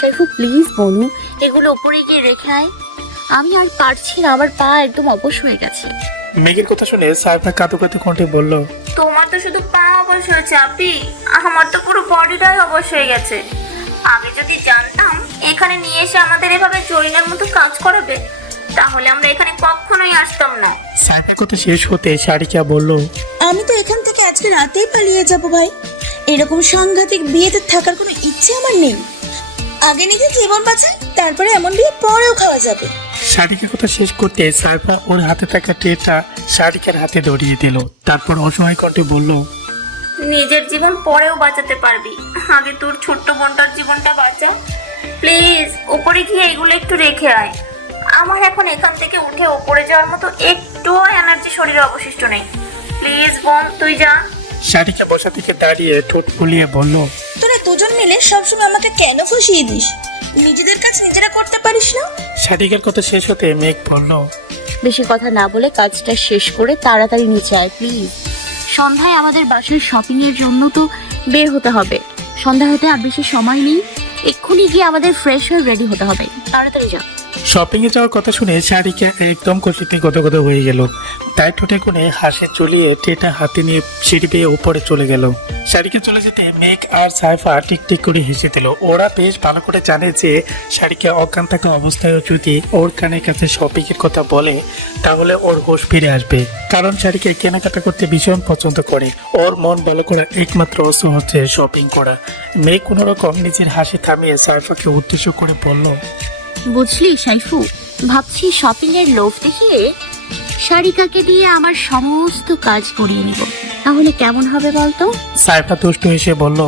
সাইফু please বনু, এগুলো উপরে গিয়ে রেখে আয়। আমি আর পারছি না, আমার পা একদম অবশ হয়ে গেছে। মেঘের কথা শুনে সাইফা কাঁদো কাঁদো কণ্ঠে বলল, তোমার তো শুধু পা অবশ হয়েছে আপি, আমার তো পুরো বডিটাই অবশ হয়ে গেছে। আগে যদি জানতাম এখানে নিয়ে এসে আমাদের এভাবে জরিনার মতো কাজ করাবে, তাহলে আমরা এখানে কখনোই আসতাম না। সাইফার কথা শেষ হতে সারিকা বলল, আমি তো এখান থেকে আজকে রাতেই পালিয়ে যাব ভাই। এরকম সাংঘাতিক বিয়েতে থাকার কোনো ইচ্ছে আমার নেই। আগে নিজের জীবন বাঁচাই, তারপরে এমন বিয়ে পরেও খাওয়া যাবে। সারিকার কথা শেষ করতে সাইফা ওর হাতে থাকা ট্রেটা সারিকার হাতে ধরিয়ে দিল। তারপর অসহায় কণ্ঠে বলল, নিজের জীবন পরেও বাঁচাতে পারবি, আগে তোর ছোট্ট বোনটার জীবনটা বাঁচা। প্লিজ উপরে গিয়ে এগুলো একটু রেখে আয়। আমার এখন এখান থেকে উঠে উপরে যাওয়ার মতো একটুও এনার্জি শরীরে অবশিষ্ট নেই। প্লিজ বোন তুই যা। সারিকা বসা থেকে দাঁড়িয়ে ঠোঁট ফুলিয়ে বলল, তোরা দুজন মিলে সবসময় আমাকে কেন ফুসিয়ে দিস? নিজেদের কাজ নিজেরা করতে পারিস না? সারিকার কথা শেষ হতে মেঘ বলল, বেশি কথা না বলে কাজটা শেষ করে তাড়াতাড়ি নিচে আয় প্লিজ। সন্ধ্যায় আমাদের বাসার শপিং এর জন্য তো বের হতে হবে। সন্ধ্যা হতে আর বেশি সময় নেই, এক্ষুনি গিয়ে আমাদের ফ্রেশ হয়ে রেডি হতে হবে, তাড়াতাড়ি যা। শপিং এ যাওয়ার কথা শুনে সারিকা একদম খুশিতে গদগদ হয়ে গেল। তাই ঠোঁটে কোণে হাসি চলিয়ে ট্রেটা হাতে নিয়ে সিঁড়ি বেয়ে উপরে চলে গেল। সারিকা চলে যেতে মেঘ আর সাইফা টিকটিক করে হেসে দিল। ওরা বেশ ভালো করে জানে যে সারিকা অজ্ঞান থাকা অবস্থায় যদি ওর কানের কাছে শপিং এর কথা বলে তাহলে ওর হোশ ফিরে আসবে। কারণ সারিকা কেনাকাটা করতে ভীষণ পছন্দ করে। ওর মন ভালো করার একমাত্র অস্ত্র হচ্ছে শপিং করা। মেঘ কোনো রকম নিজের হাসি থামিয়ে সাইফাকে উদ্দেশ্য করে বলল, বুঝলি সাইফু, ভাবছি শপিং এর লোভ দেখিয়ে সারিকাকে দিয়ে আমার সমস্ত কাজ করিয়ে নিব, তাহলে কেমন হবে বলতো? সাইফা দুষ্ট হেসে বলল,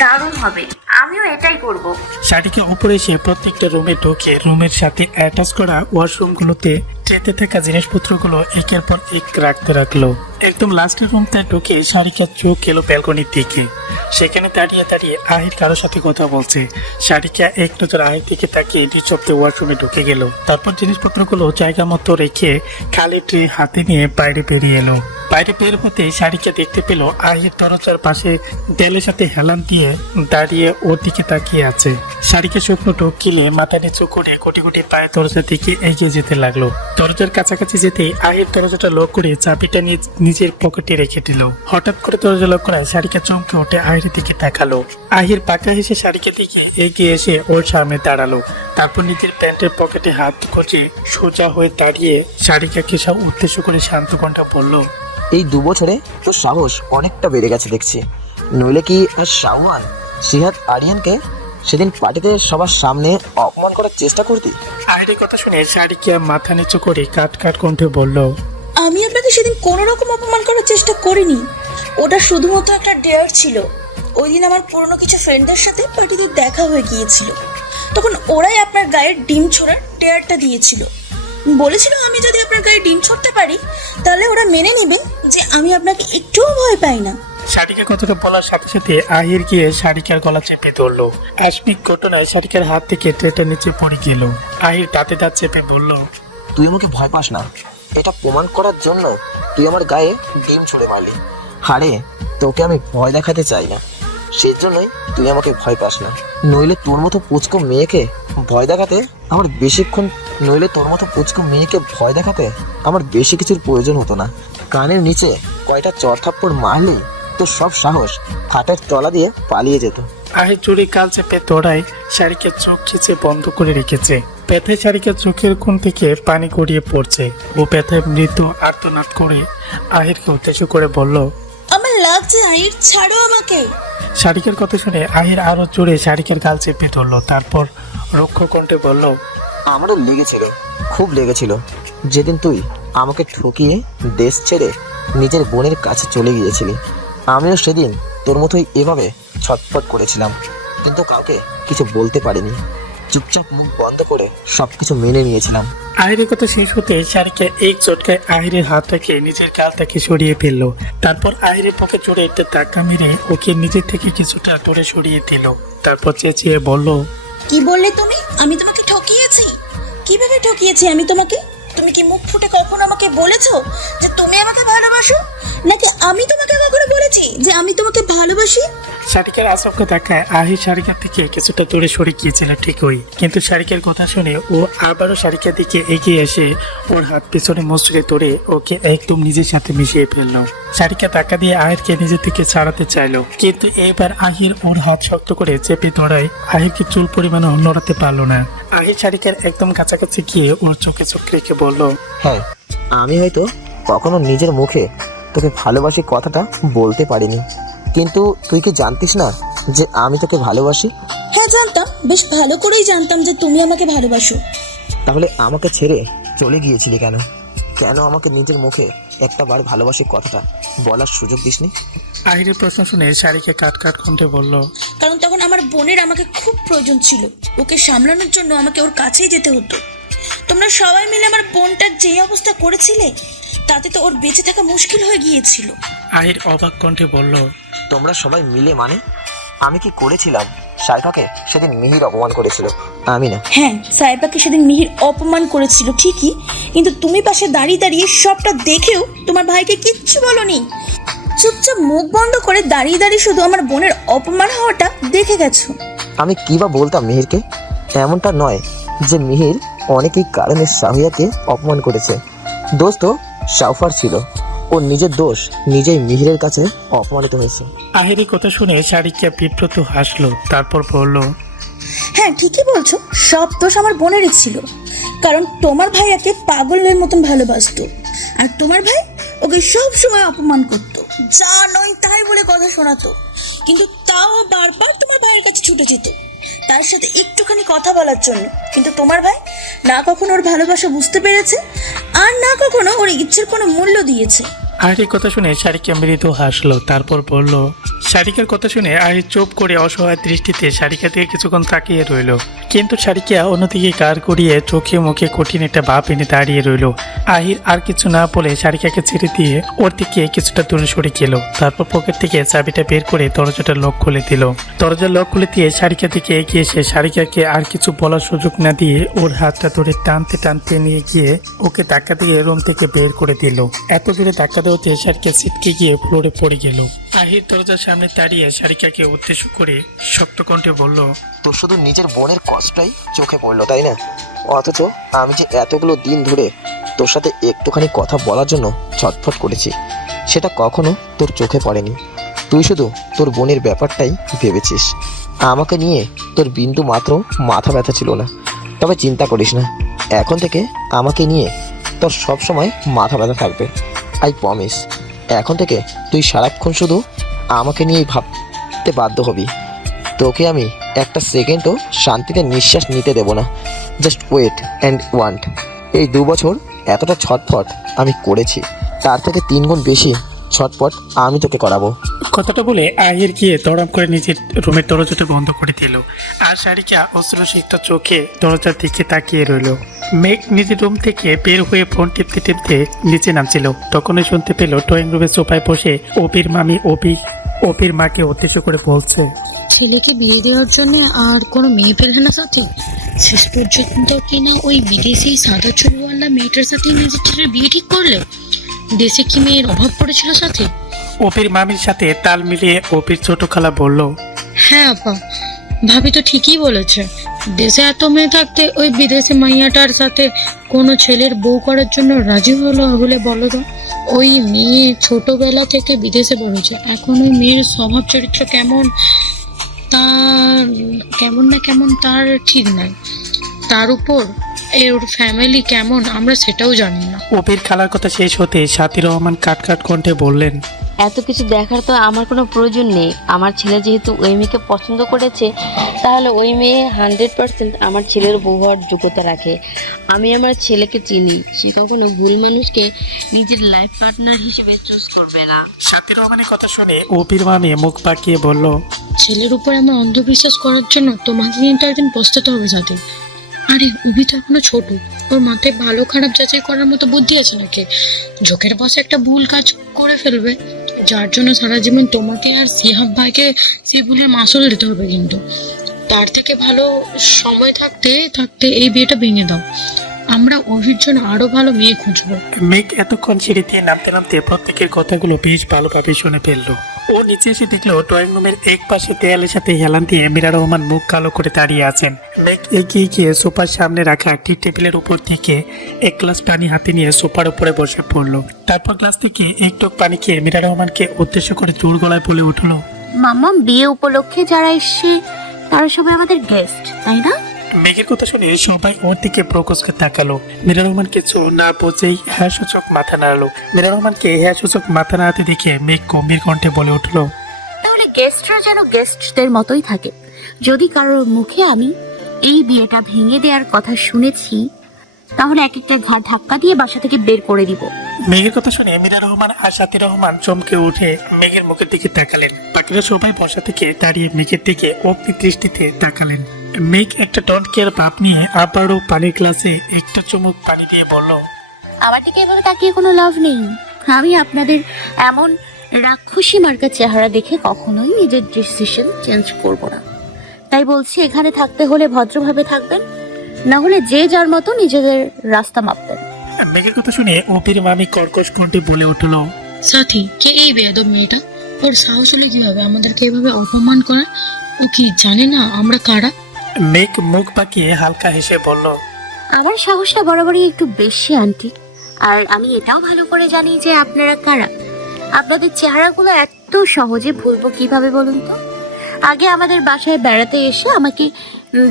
দারুণ হবে, আমিও এটাই করব। সারিকা উপরে এসে প্রত্যেকটা রুমে ঢুকে রুমের সাথে অ্যাটাচ করা ওয়াশরুমগুলোতে ট্রেতে থাকা জিনিসপত্রগুলো একের পর এক রাখতে রাখলো। একদম লাস্টের রুমতে ঢুকে সারিকার চোখ এলো ব্যালকনির দিকে। সেখানে দাঁড়িয়ে দাঁড়িয়ে আহির কারোর সাথে কথা বলছে। সারিকা এক নজর আহির দিকে তাকিয়ে নিঃশব্দে ওয়াশরুমে ঢুকে গেল। তারপর জিনিসপত্রগুলো জায়গা মতো রেখে খালি ট্রে হাতে নিয়ে বাইরে বেরিয়ে এলো। বাইরে বের হতে সারিকা দেখতে পেল আহির দরজার পাশে দেয়ালের সাথে হেলান দিয়ে দাঁড়িয়ে ওর দিকে তাকিয়ে আছে। সারিকা শুকনো ঢোক গিলে মাথা নিচু করে কোটি কোটি পায়ে দরজার দিকে এগিয়ে যেতে লাগলো। দরজার কাছাকাছি যেতেই আহির দরজাটা লক করে চাবিটা নিয়ে নিজের পকেটে রেখে দিল। হঠাৎ করে দরজা লক করায় সারিকা চমকে উঠে আহির দিকে তাকালো। আহির পাকা হেসে সারিকার দিকে এগিয়ে এসে ওর সামনে দাঁড়ালো। তারপর নিজের প্যান্টের পকেটে হাত খুঁজে সোজা হয়ে দাঁড়িয়ে সারিকাকে সব উদ্দেশ্য করে শান্ত কণ্ঠে বলল, এই 2 বছরে তোর সাহস অনেকটা বেড়ে গেছে দেখছি। নইলে কি শাওয়ান, সিহাত, আরিয়ানকে সেদিন পার্টিতে সবার সামনে অপমান করার চেষ্টা করতি? আহিরের কথা শুনে সারিকা মাথা নিচু করে কাট কাট কণ্ঠে বলল, আমি আপনাকে সেদিন কোনো রকম অপমান করার চেষ্টা করিনি। ওটা শুধুমাত্র একটা ডেয়ার ছিল। ওই দিন আমার পুরনো কিছু ফ্রেন্ডদের সাথে পার্টিতে দেখা হয়ে গিয়েছিল। তখন ওরাই আপনার গায়ে ডিম ছোড়ার ডেয়ারটা দিয়েছিল। বলেছিল আমি যদি আপনার গায়ে ডিম ছড়তে পারি তাহলে ওরা মেনে নেবে যে আমি আপনাকে একটুও ভয় পাই না। সারিকার কথাটা বলার সাথে সাথে আহির গিয়ে সারিকার গলা চেপে ধরলো। আকস্মিক ঘটনায় সারিকার হাত থেকে ট্রেটা নিচে পড়ে গেল। আহির দাঁতে দাঁত চেপে বলল, তুই আমাকে ভয় পাস না, এটা প্রমাণ করার জন্য তুই আমার গায়ে ডিম ছুঁড়ে মারলি। হারে, তোকে আমি ভয় দেখাতে চাই না, সেই জন্যই তুই আমাকে ভয় পাস না। নইলে তোর মতো পুচকো মেয়েকে ভয় দেখাতে আমার বেশি কিছুর প্রয়োজন হতো না। কানের নিচে কয়টা চড়থাপ্পড় মারলে তোর সব সাহস খাটের তলা দিয়ে পালিয়ে যেত। আহির চুরি কাল চেপে দৌড়ায় সারিকার চোখ খিচে বন্ধ করে রেখেছে। ব্যথায় সারিকার চোখের কোণ থেকে পানি গড়িয়ে পড়ছে। ও ব্যথায় মৃত আর্তনাদ করে আহিরকে উদ্দেশ্য করে বলল, আমার লাগছে আইর, ছাড়ো আমাকে। সারিকার কথা শুনে আহির আরো জোরে সারিকার গাল চেপে ধরলো। তারপর রুক্ষ কণ্ঠে বলল, আমারও লেগেছিল, খুব লেগেছিল যেদিন তুই আমাকে ঠকিয়ে দেশ ছেড়ে নিজের বোনের কাছে চলে গিয়েছিলি। আমিও সেদিন তোর মতোই এভাবে ছটফট করেছিলাম, কিন্তু কাউকে কিছু বলতে পারিনি। চুপচাপ মুখ বন্ধ করে সবকিছু মেনে নিয়েছিলাম। আহিরের কথা শেষ হতে সারিকা এক চটকায় আহিরের হাতটাকে নিজের গাল থেকে সরিয়ে ফেললো। তারপর আহিরের পক্ষে চড়ে একটা ধাক্কা মেরে ওকে নিজের থেকে কিছুটা দূরে সরিয়ে দিল। তারপর চেঁচিয়ে বলল, কি বললে তুমি? আমি তোমাকে ঠকিয়েছি? কিভাবে ঠকিয়েছি আমি তোমাকে? তুমি কি মুখ ফুটে কখনো আমাকে বলেছো যে তুমি আমাকে ভালোবাসো? নাকি আমি তোমাকে কখনো বলেছি যে আমি তোমাকে ভালোবাসি? সারিকার আচমকা তাকায় আহির সারিকার থেকে কিছুটা দূরে সরে গিয়েছিল ঠিকই, কিন্তু সারিকার কথা শুনে ও আবারও সারিকার দিকে এগিয়ে এসে ওর হাত পেছনে মুচড়ে ধরে ওকে একদম নিজের সাথে মিশিয়ে ফেললো। সারিকা টাকা দিয়ে আহিরকে নিজের থেকে ছাড়াতে চাইলো, কিন্তু এবার আহির ওর হাত শক্ত করে চেপে ধরায় আহিরকে চুল পরিমাণও নড়াতে পারলো না। আহির সারিকার একদম কাছাকাছি গিয়ে ওর চোখে চোখ রেখে বলল, হ্যাঁ, আমি হয়তো কখনো নিজের মুখে তোকে ভালোবাসি কথাটা বলতে পারিনি, কিন্তু তুই কি জানতিস না যে আমি তোকে ভালোবাসি? হ্যাঁ জানতাম, বেশ ভালো করেই জানতাম যে তুমি আমাকে ভালোবাসো। তাহলে আমাকে ছেড়ে চলে গিয়েছিলি কেন? কেন আমাকে নিজের মুখে একটা বার ভালোবাসি কথাটা বলার সুযোগ দিসনি? আহিরের প্রশ্ন শুনে সারিকা কাট কাট কণ্ঠে বলল, কারণ তখন আমার বোনের আমাকে খুব প্রয়োজন ছিল, ওকে সামলানোর জন্য আমাকে ওর কাছেই যেতে হতো। তোমরা সবাই মিলে আমার বোনটার যে অবস্থা করেছিলে তাতে তো ওর বেঁচে থাকা মুশকিল হয়ে গিয়েছিল। আহির অবাক কণ্ঠে বলল, তোমরা সবাই মিলে মানে? আমি কি করেছিলাম? সাইফাকে সেদিন মিহির অপমান করেছিল, আমি না। হ্যাঁ, সাইবাকে সেদিন মিহির অপমান করেছিল ঠিকই, কিন্তু তুমি পাশে দাঁড়িয়ে দাঁড়িয়ে সবটা দেখেও তোমার ভাইকে কিচ্ছু বলনি। চুপচাপ মুখ বন্ধ করে দাঁড়িয়ে দাঁড়িয়ে শুধু আমার বোনের অপমান হওয়াটা দেখে গেছো। আমি কি বা বলতাম মিহিরকে? এমনটা নয় যে মিহির অনেকই কারণে শাহিয়াকে অপমান করেছে। দোষ তো শাওফার ছিল, ও নিজের দোষ নিজেই মিহিরের কাছে অপমানিত হয়েছে। আহিরের কথা শুনে সারিকা বিব্রত হাসলো, তারপর বলল, হ্যাঁ ঠিকই বলছো, সব দোষ আমার বোনেরই ছিল, কারণ তোমার ভাইয়াকে পাগলের মতন ভালোবাসতো, আর তোমার ভাই ওকে সব সময় অপমান করতো, যা নয় তাই বলে কথা শোনাতো, কিন্তু তাও বারবার তোমার ভাইয়ের কাছে ছুটে যেত তার সাথে একটুখানি কথা বলার জন্য। কিন্তু তোমার ভাই না কখনো ওর ভালোবাসা বুঝতে পেরেছে, আর না কখনো ওর ইচ্ছের কোনো মূল্য দিয়েছে। আহিরের কথা শুনে সারিকা মৃদু হাসলো, তারপর বলল, সারিকার কথা শুনে আহির চুপ করে অসহায় দৃষ্টিতে সারিকা থেকে কিছুক্ষণ তাকিয়ে রইল, কিন্তু সারিকা অন্যদিকে গাড় করিয়ে চোখে মুখে কঠিন একটা ভাব এনে দাঁড়িয়ে রইল। আহির আর কিছু না বলে সারিকাকে ছেড়ে দিয়ে ওর দিকে কিছুটা দূরে সরে গেল, তারপর পকেট থেকে চাবিটা বের করে দরজাটা লক খুলে দিল। দরজার লক খুলে দিয়ে সারিকার দিকে এগিয়ে এসে সারিকাকে আর কিছু বলার সুযোগ না দিয়ে ওর হাতটা ধরে টানতে টানতে নিয়ে গিয়ে ওকে ধাক্কা দিয়ে রুম থেকে বের করে দিল। এত দূরে ধাক্কা দেওয়াতে সারিকা ছিটকে গিয়ে ফ্লোরে পড়ে গেল। আহির দরজার সামনে দাঁড়িয়ে সারিকাকে উদ্দেশ্য করে শক্ত কণ্ঠে বলল, তোর শুধু নিজের বোনের কষ্টটাই চোখে পড়লো তাই না? অথচ আমি যে এতগুলো দিন ধরে তোর সাথে একটুখানি কথা বলার জন্য ছটফট করেছি, সেটা কখনো তোর চোখে পড়েনি। তুই শুধু তোর বোনের ব্যাপারটাই ভেবেছিস। আমাকে নিয়ে তোর বিন্দু মাত্র মাথা ব্যথা ছিল না। তবে চিন্তা করিস না, এখন থেকে আমাকে নিয়ে তোর সব সময় মাথা ব্যথা থাকবে। আই প্রমিস, এখন থেকে তুই সারাক্ষণ শুধু আমাকে নিয়েই ভাবতে বাধ্য হবি। তোকে আমি একটা সেকেন্ডও শান্তিতে নিঃশ্বাস নিতে দেব না। Just wait and want. এই 2 বছর এতটা ছটফট আমি করেছি, তার থেকে 3 গুণ বেশি ছটফট আমি তোকে করাবো। কথাটা বলে আহির গিয়ে দরম করে নিজের রুমের দরজাটা বন্ধ করে দিল, আর সারিকা অশ্রুসিক্ত চোখে দরজার দিকে তাকিয়ে রইল। মেঘ নিজের রুম থেকে বের হয়ে ফোন টিপতে টিপতে নিচে নামছিল, তখনই শুনতে পেল ড্রয়িং রুমের সোফায় বসে অপির মামি অপির মাকে উদ্দেশ্য করে বলছে, ছেলেকে বিয়ে দেওয়ার জন্য আর কোনো মেয়ে পেলে না সাথে, শেষ পর্যন্ত কিনা ওই বিদেশি সাদা চুলওয়ালা মেয়েটার সাথে নিজের ছেলের বিয়ে ঠিক করলে। দেশে কি মেয়ের অভাব পড়েছিল সাথে? অপির মামির সাথে তাল মিলিয়ে অপির ছোট খালা বলল, হ্যাঁ আপা, ভাবি তো ঠিকই বলেছে। দেশে এত মেয়ে থাকতে ওই বিদেশি মাইয়াটার সাথে কোনো ছেলের বউ করার জন্য রাজি হলো বলে বলো তো? ওই মেয়ে ছোটবেলা থেকে বিদেশে বেরোচ্ছে, এখন ওই মেয়ের স্বভাব চরিত্র কেমন তার ঠিক নাই। তার উপর ওর ফ্যামিলি কেমন আমরা সেটাও জানি না। অপির খালার কথা শেষ হতে সাথীর রহমান কাট কাট কণ্ঠে বললেন, এত কিছু দেখার তো আমার কোনো প্রয়োজন নেই। আমার ছেলে যেহেতু ওই মেয়েকে পছন্দ করেছে, তাহলে ওই মেয়ে 100% আমার ছেলের বউ হওয়ার যোগ্যতা রাখে। আমি আমার ছেলেকে চিনি, সে কখনো ভুল মানুষকে নিজের লাইফ পার্টনার হিসেবে চুজ করবে না। সাথীর রহমানের কথা শুনে অপির মামি মুখ পাকিয়ে বলল, ছেলের উপর আমার অন্ধবিশ্বাস করার জন্য তোমাকে কিন্তু একদিন পস্তাতে হবে সাথে। আরে অভি তো এখনো ছোট, ওর মাথায় ভালো খারাপ যাচাই করার মতো বুদ্ধি আছে নাকি? ঝোঁকের বসে একটা ভুল কাজ করে ফেলবে, যার জন্য সারা জীবন তোমাকে আর সিহাব ভাইকে সেই ভুলের মাসুল দিতে হবে। কিন্তু তার থেকে ভালো সময় থাকতে থাকতে এই বিয়েটা ভেঙে দাও। আমরা অভির জন্য আরো ভালো মেয়ে খুঁজবো। মেঘ এতক্ষণ সিঁড়ি দিয়ে নামতে নামতে প্রত্যেকের কথাগুলো বেশ ভালোভাবে শুনে ফেললো। ও নিচে এসে দেখলো ড্রয়িং রুমের এক পাশে দেয়ালের সাথে হেলান দিয়ে মীরা রহমান মুখ কালো করে দাঁড়িয়ে আছেন। মেঘ এগিয়ে গিয়ে সোফার সামনে রাখা টি টেবিলের উপর থেকে এক গ্লাস পানি হাতে নিয়ে সোফার উপরে বসে পড়লো। তারপর গ্লাস থেকে এক টুক পানি খেয়ে মীরা রহমানকে উদ্দেশ্য করে জোর গলায় বলে উঠলো, মাম্মা, বিয়ে উপলক্ষে যারা এসছে তারা সবাই আমাদের গেস্ট, তাই না? মেঘের কথা শুনে সবাই ওর দিকে প্রকোষকে তাকালো। মীরা রহমান কিছু না বুঝেই হ্যাঁ সূচক মাথা নাড়ালো। মীরা রহমানকে হ্যাঁ সূচক মাথা নাড়াতে দেখে মেঘ গম্ভীর কণ্ঠে বলে উঠলো, তাহলে গেস্টরা যেন গেস্টদের মতোই থাকে। যদি কারোর মুখে আমি এই বিয়েটা ভেঙে দেওয়ার কথা শুনেছি, তাহলে এক একটা ঘাট ধাক্কা দিয়ে বাসা থেকে বের করে দিব। মেঘের কথা শুনে মীরা রহমান আর সাথী রহমান চমকে উঠে মেঘের মুখের দিকে তাকালেন। বাকিরা সবাই বসা থেকে দাঁড়িয়ে মেঘের দিকে অগ্নি দৃষ্টিতে তাকালেন। মেঘ একটা ডন্ট কেয়ার ভাব নিয়ে আবারও পানির গ্লাসে একটা চুমুক পানি দিয়ে বলল, আমার দিকে এভাবে তাকিয়ে কোনো লাভ নেই। আমি আপনাদের এমন রাক্ষসী মার্কা চেহারা দেখে কখনোই নিজের ডিসিশন চেঞ্জ করব না। তাই বলছি, এখানে থাকতে হলে ভদ্রভাবে থাকবেন, না হলে যে যার মতো নিজেদের রাস্তা মাপবেন। মেঘের কথা শুনে অপির মামি কর্কশ কণ্ঠে বলে উঠল, সাথী, কে এই বেয়াদব মেয়েটা? ওর সাহস হলে কিভাবে আমাদেরকে এভাবে অপমান করা? ও কি জানে না আমরা কারা? মেঘ মুখ বাঁকিয়ে হালকা হেসে বলল, আমার সাহসটা বরাবরই একটু বেশি আন্টি, আর আমি এটাও ভালো করে জানি যে আপনারা কারা। আপনাদের চেহারাগুলো এত সহজে ভুলবো কিভাবে বলুন তো? আগে আমাদের বাসায় বেড়াতে এসে আমাকে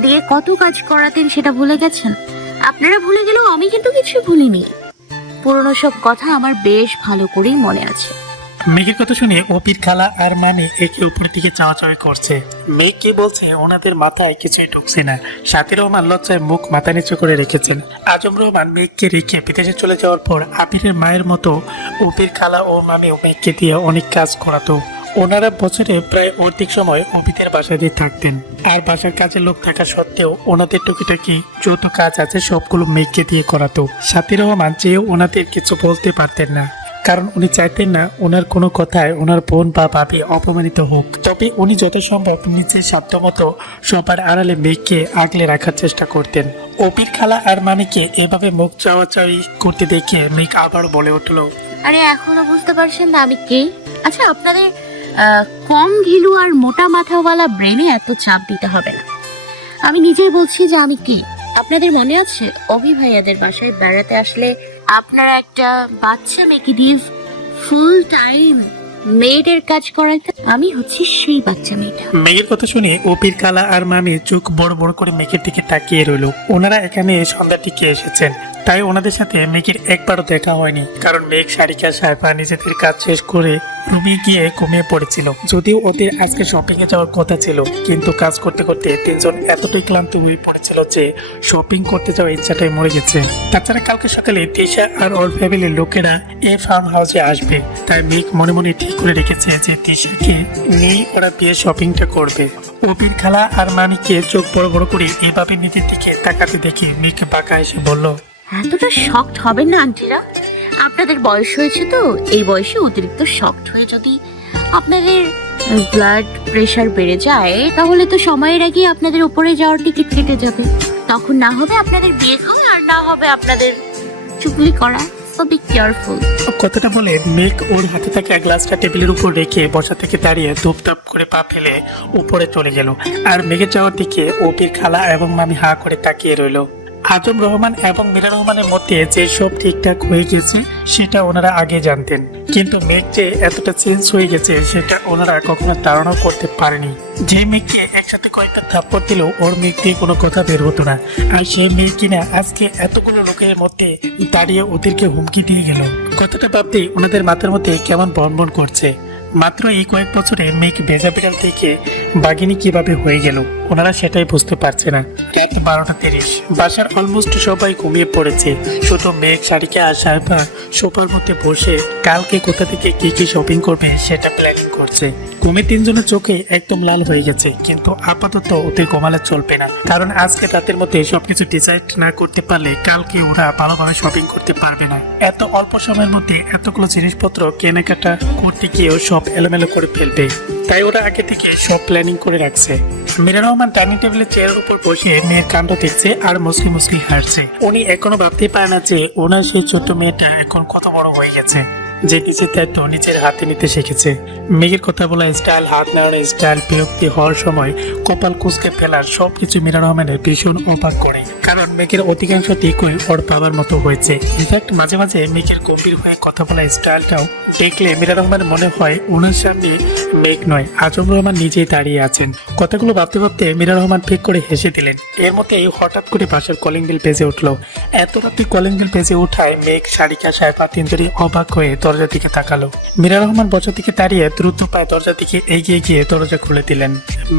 দিয়ে কত কাজ করাতেন সেটা ভুলে গেছেন। আপনারা ভুলে গেলেও আমি কিন্তু কিছু ভুলিনি। পুরনো সব কথা আমার বেশ ভালো করেই মনে আছে। মেঘের কথা শুনে অপির খালা আর মামি একে অপর দিকে চাওয়াচাওয়ি করছে। মেঘ কি বলছে ওনাদের মাথায় কিছুই ঢুকছে না। সাথী রহমান লজ্জায় মুখ মাথা নিচু করে রেখেছেন। আজম রহমান মেঘকে রেখে বিদেশে চলে যাওয়ার পর আবিরের মায়ের মতো অপির খালা ও মামি মেঘকে দিয়ে অনেক কাজ করাতো। ওনারা বছরে প্রায় অর্ধেক সময় অপিদের বাসায় দিয়ে থাকতেন। আর বাসার কাজের লোক থাকা সত্ত্বেও ওনাদের টুকিটাকি যত কাজ আছে সবগুলো মেঘকে দিয়ে করাতো। সাথী রহমান চেয়েও ওনাদের কিছু বলতে পারতেন না, কারণ উনি চাইতেন না ওনার কোনো কথায় ওনার বোন বা ভাবি অপমানিত হোক। তবে উনি যথাসম্ভব নিজের সাধ্যমতো সবার আড়ালে মেঘকে আগলে রাখার চেষ্টা করতেন। অপির খালা আর মামিকে এভাবে মুখ চাওয়াচাওয়ি করতে দেখে মেঘ আবার বলে উঠলো, আরে এখনো বুঝতে পারছেন না আমি কে? আচ্ছা, আপনাদের কম ঘিলু আর মোটা মাথাওয়ালা ব্রেনে এত চাপ দিতে হবে না। আমি নিজেই বলছি যে আমি কে। আপনাদের মনে আছে অভি ভাইয়াদের বাসায় বেড়াতে আসলে আপনারা একটা বাচ্চা মেয়েকে দিয়ে ফুল টাইম মেয়েদের কাজ করাইতেন? আমি হচ্ছি সেই বাচ্চা মেয়েটা। মেঘের কথা শুনে অপির খালা আর মামি চোখ বড় বড় করে মেঘের দিকে তাকিয়ে রইল। ওনারা এখানে সন্ধ্যার দিকে এসেছেন, তাই ওনাদের সাথে মেঘের একবারও দেখা হয়নি। কারণ মেঘ সারিকা সাহেবা নিজেদের কাজ শেষ করে রুমে গিয়ে ঘুমিয়ে পড়েছিল। যদিও ওদের আজকে শপিং এ যাওয়ার কথা ছিল, কিন্তু কাজ করতে করতে তিনজন এতটাই ক্লান্ত হয়ে পড়েছিল যে শপিং করতে যাওয়ার ইচ্ছাটাই মরে গেছে। তাছাড়া কালকে সকালে তিশা আর ওর ফ্যামিলির লোকেরা এই ফার্ম হাউসে আসবে, তাই মেঘ মনে মনে ঠিক করে রেখেছে যে তিশাকে নিয়ে ওরা বিয়ে শপিংটা করবে। অপির খালা আর মামিকে চোখ বড় বড় করে এভাবে নিজের দিকে তাকাতে দেখে মেঘ বাঁকা এসে বলল, এতটা শকড হবেন না আন্টিরা, আপনাদের বয়স হয়েছে তো। এই বয়সে অতিরিক্ত শকড হয়ে যদি আপনাদের ব্লাড প্রেশার বেড়ে যায়, তাহলে তো সময়ের আগে আপনাদের উপরে যাওয়ার টিকিট কেটে যাবে। তখন না হবে আপনাদের বিয়ে খাওয়া, আর না হবে আপনাদের চুগলি করা। So be careful. কথাটা বলে মেঘ ওর হাতে থাকা গ্লাসটা টেবিলের উপর রেখে বসা থেকে দাঁড়িয়ে ধূপধাপ করে পা ফেলে উপরে চলে গেল। আর মেঘের যাওয়ার দিকে অপির খালা এবং মামি হা করে তাকিয়ে রইল। আজম রহমান এবং মীরা রহমানের মধ্যে যে সব ঠিকঠাক হয়ে গেছে সেটা ওনারা আগে জানতেন, কিন্তু মেঘ যে এতটা চেঞ্জ হয়ে গেছে সেটা ওনারা কখনো ধারণা করতে পারেনি। যে মেঘকে একসাথে কয়েকটা থাপ্পড় দিলেও ওর মেঘ দিয়ে কোনো কথা বের হতো না, আর সেই মেঘ কিনা আজকে এতগুলো লোকের মধ্যে দাঁড়িয়ে ওদেরকে হুমকি দিয়ে গেল। কথাটা ভাবতেই ওনাদের মাথার মধ্যে কেমন বনবন করছে। মাত্র এই কয়েক বছরে মেঘ ভেজা বিড়াল থেকে বাঘিনী কিভাবে হয়ে গেল ওনারা সেটাই বুঝতে পারছে না। রাত 12:30, বাসার অলমোস্ট সবাই ঘুমিয়ে পড়েছে। শুধু মেঘ, সারিকা আর সাহেবা সোফার মধ্যে বসে কালকে কোথা থেকে কি কি শপিং করবে সেটা প্ল্যানিং করছে। ঘুমে তিনজনের চোখে একদম লাল হয়ে গেছে, কিন্তু আপাতত ওদের ঘুমালে চলবে না, কারণ আজকে রাতের মধ্যে সবকিছু ডিসাইড না করতে পারলে কালকে ওরা ভালোভাবে শপিং করতে পারবে না। এত অল্প সময়ের মধ্যে এতগুলো জিনিসপত্র কেনাকাটা করতে গিয়েও সব এলোমেলো করে ফেলবে, তাই ওরা আগে থেকে সব প্ল্যানিং করে রাখছে। মীরা রহমান ডাইনিং টেবিলের চেয়ারের উপর বসে মেয়ের কাণ্ড দেখছে আর মুসলি মুসলি হাসছে। উনি এখনো ভাবতেই পারে না যে ওনার সেই ছোট্ট মেয়েটা এখন কত বড় হয়ে গেছে। যে নিজের দায়িত্ব নিজের হাতে নিতে শিখেছে। মেঘের কথা বলা স্টাইল, হাত নেওয়ার স্টাইল, বিরক্তি হওয়ার সময় কপাল কুঁচকে ফেলার সবকিছু মীরা রহমানের ভীষণ অবাক করে, কারণ মেঘের অধিকাংশ দিকই ওর বাবার মতো হয়েছে। ইনফ্যাক্ট মাঝে মাঝে মেঘের গম্ভীর হয়ে কথা বলা স্টাইলটাও দেখলে মীরা রহমানের মনে হয় ওনার সামনে মেঘ নয়, আজম রহমান নিজেই দাঁড়িয়ে আছেন। কথাগুলো ভাবতে ভাবতে মীরা রহমান ঠিক করে হেসে দিলেন। এর মধ্যে হঠাৎ করে পাশের কলিং বেল বেজে উঠলো। এত রাতে কলিং বেল বেজে ওঠায় মেঘ, সারিকা, সাহেবা তিনজনই অবাক হয়ে দরজার দিকে তাকালো। মীরা রহমান বসা থেকে দাঁড়িয়ে দ্রুত পায়ে দরজার দিকে এগিয়ে গিয়ে দরজা খুলে দিলেন।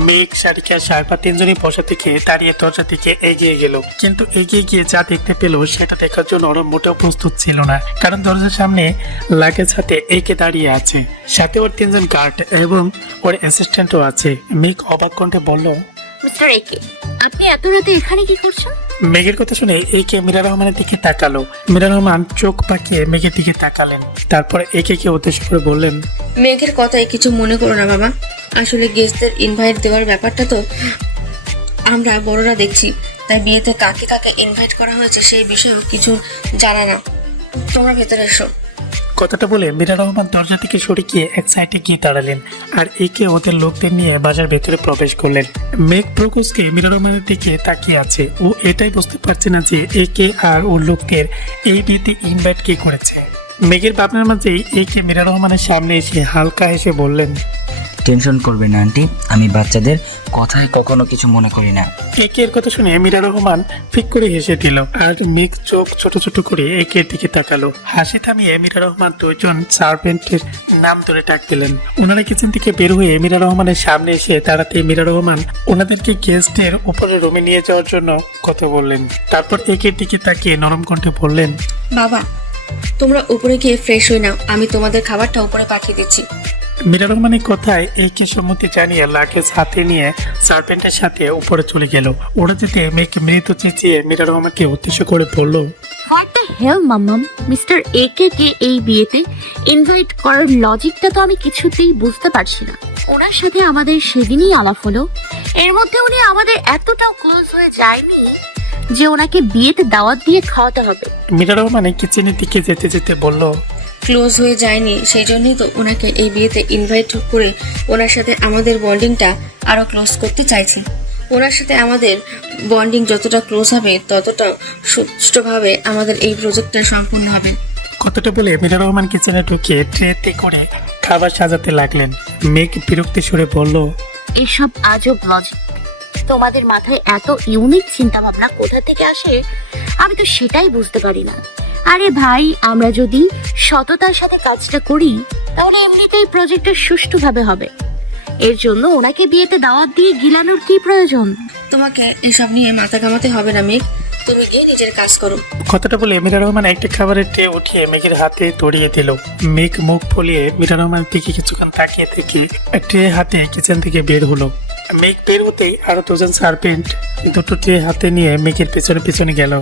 মেঘ, সারিকা, সাহেবা তিনজনই বসা থেকে দাঁড়িয়ে দরজার দিকে এগিয়ে গেল, কিন্তু এগিয়ে গিয়ে যা দেখতে পেল সেটা দেখার জন্য ওরা মোটেও প্রস্তুত ছিল না, কারণ দরজার সামনে লাগেজ হাতে একে দাঁড়িয়ে আছে, সাথে ওর তিনজন গার্ড এবং ওর অ্যাসিস্ট্যান্টও আছে। মেঘ অবাক কণ্ঠে বলল, মিস্টার একে, আপনি এত রাতে এখানে কি করছেন? মেঘের কথা শুনে একে মীরা রহমানের দিকে তাকালো। মীরা রহমান চোখ পাকিয়ে মেঘের দিকে তাকালেন, তারপর একে উদ্দেশ্য করে বললেন, মেঘের কথায় কিছু মনে করো না বাবা, আসলে গেস্টদের ইনভাইট দেওয়ার ব্যাপারটা তো আমরা বড়রা দেখছি, তাই বিয়েতে কাকে কাকে ইনভাইট করা হয়েছে সেই বিষয়েও কিছু জানা না। তোমরা ভেতরে এসো। কথাটা বলে মীরা রহমান দরজা থেকে সরে গিয়ে এক সাইডে গিয়ে দাঁড়ালেন, আর একে ওদের লোকদের নিয়ে বাজার ভেতরে প্রবেশ করলেন। মেঘ প্রকোষকে মীরা রহমানের দিকে তাকিয়ে আছে। ও এটাই বুঝতে পারছে না যে একে আর ওর লোকদের এই বিয়েতে ইনভাইট কে করেছে। মেঘের ভাবনার মাঝেই একে মীরা রহমানের সামনে এসে হালকা হেসে বললেন, টেনশন করবেন না আন্টি, আমি বাচ্চাদের কথায় কখনো কিছু মনে করি না। একের কথা শুনে মীরা রহমান ফিক করে হেসে দিল, আর মেঘ চোখ ছোট ছোট করে একের দিকে তাকালো। হাসি থামিয়ে মীরা রহমান দুজন সার্ভেন্টের নাম ধরে ডাক দিলেন। ওনারা কিচেন থেকে বের হয়ে মীরা রহমানের সামনে এসে দাঁড়াতে মীরা রহমান ওনাদেরকে গেস্টের উপরে রুমে নিয়ে যাওয়ার জন্য কথা বললেন। তারপর একের দিকে তাকিয়ে নরম কণ্ঠে বললেন, বাবা, তোমরা উপরে গিয়ে ফ্রেশ হয়ে নাও, আমি তোমাদের খাবারটা উপরে পাঠিয়ে দিচ্ছি। মীরা রহমানের কথায় একে সম্মতি জানিয়ে লাগেজ হাতে নিয়ে সার্ভেন্টের সাথে উপরে চলে গেল। ওরা যেতে মেয়েকে মৃত চেঁচিয়ে মীরা রহমানকে উদ্দেশ্য করে বলল, হোয়াট দ্য হেল মাম্মাম, মিস্টার একে কে এই বিয়েতে ইনভাইট করার লজিকটা তো আমি কিছুতেই বুঝতে পারছি না। ওনার সাথে আমাদের সেদিনই আলাপ হলো, এর মধ্যে উনি আমাদের এতটাও ক্লোজ হয়ে যায়নি যে ওনাকে বিয়েতে দাওয়াত দিয়ে খাওয়াতে হবে। মীরা রহমান কিচেনের দিকে যেতে যেতে বলল, ক্লোজ হয়ে যায়নি, সেই জন্যই তো ওনাকে এই বিয়েতে ইনভাইট করে ওনার সাথে আমাদের বন্ডিংটা আরো ক্লোজ করতে চাইছে। ওনার সাথে আমাদের বন্ডিং যতটা ক্লোজ হবে ততটা সুষ্ঠুভাবে আমাদের এই প্রজেক্টটা সম্পূর্ণ হবে। কথাটা বলে মীরা রহমান কিচেনে ঢুকে ট্রেতে করে খাবার সাজাতে লাগলেন। মেঘ বিরক্তি সুরে বলল, এসব আজব লজিক, তোমাদের মাথায় এত ইউনিক চিন্তা ভাবনা কোথা থেকে আসে আমি তো সেটাই বুঝতে পারি না। আরে ভাই, আমরা যদি সততার সাথে কাজটা করি তাহলে এমনিতেই প্রজেক্টটা সুষ্ঠুভাবে হবে। এর জন্য ওনাকে বিয়েতে দাওয়াত দিয়ে গিলানোর কি প্রয়োজন? তোমাকে এসব নিয়ে মাথা ঘামাতে হবে না মেঘ, তুমি গিয়ে নিজের কাজ করো। কথাটা বলে মীরা রহমান একটা খাবারের ট্রে উঠিয়ে মেঘের হাতে ধরিয়ে দিল। মেঘ মুখ ফুলিয়ে মীরা রহমানের দিকে কিছুক্ষণ তাকিয়ে থেকে ট্রে হাতে কিচেন থেকে বের হলো। মেঘ বের হতেই আরো দুজন সার্ভেন্ট দুটো ট্রে হাতে নিয়ে মেঘের পেছনে পেছনে গেল।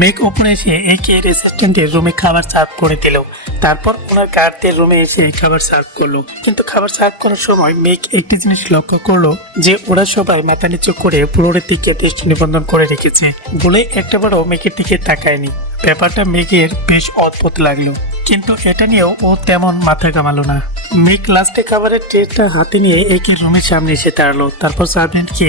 মেঘ ওপরে এসে একে রেসিস্ট্যান্টের রুমে খাবার সার্ভ করে দিল। তারপর ওনার গার্ডদের রুমে এসে খাবার সার্ভ করলো। কিন্তু খাবার সার্ভ করার সময় মেঘ একটি জিনিস লক্ষ্য করলো যে ওরা সবাই মাথা নিচু করে ফ্লোরের দিকে দৃষ্টি নিবন্ধন করে রেখেছে, বলে একটাবারও মেঘের দিকে তাকায়নি। ব্যাপারটা মেঘের বেশ অদ্ভুত লাগলো, কিন্তু এটা নিয়েও ও তেমন মাথা ঘামালো না। মেঘ লাস্টে খাবারের ট্রেটা হাতে নিয়ে একের রুমের সামনে এসে দাঁড়ালো। তারপর সার্ভেন্টকে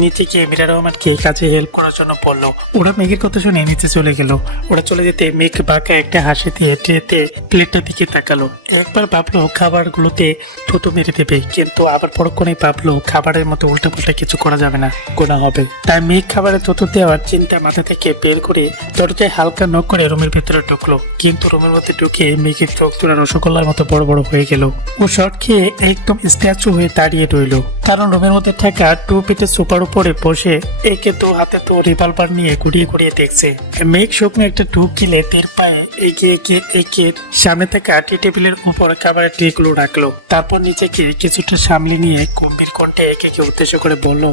নিচে গিয়ে মীরা রহমানকে কাজে হেল্প করার জন্য বললো। ওরা মেঘের কথা শুনে নিচে চলে গেল। ওরা চলে যেতে মেঘ বাঁকা একটা হাসি দিয়ে ট্রেতে প্লেটটার দিকে তাকালো। একবার ভাবলো খাবারগুলোতে থুতু মেরে দেবে, কিন্তু আবার পরক্ষণেই ভাবলো খাবারের মতো উল্টাপাল্টা কিছু করা যাবে না, গোনা হবে। তাই মেঘ খাবারে থুতু দেওয়ার চিন্তা মাথা থেকে বের করে দরজায় হালকা নক করে রুমের ভিতরে ঢুকলো। কিন্তু রুমের মধ্যে ঢুকে মেঘের চোখ দুটো রসগোল্লার মতো বড় বড় হয়ে গেল। ও শর্ট খেয়ে একদম স্ট্যাচু হয়ে দাঁড়িয়ে রইল, কারণ রুমের মধ্যে থাকা টু পিঠে সোফার উপরে বসে একে তো হাতে তো রিভলভার নিয়ে ঘুরিয়ে ঘুরিয়ে দেখছে। মেঘ শুকনো একটা ঢুক গিলে তের পায়ে এগিয়ে গিয়ে একের সামনে থাকা টি টেবিলের উপর খাবারের ট্রেগুলো রাখলো। তারপর নিজেকে কিছুটা সামলে নিয়ে গম্ভীর কণ্ঠে একে উদ্দেশ্য করে বলল,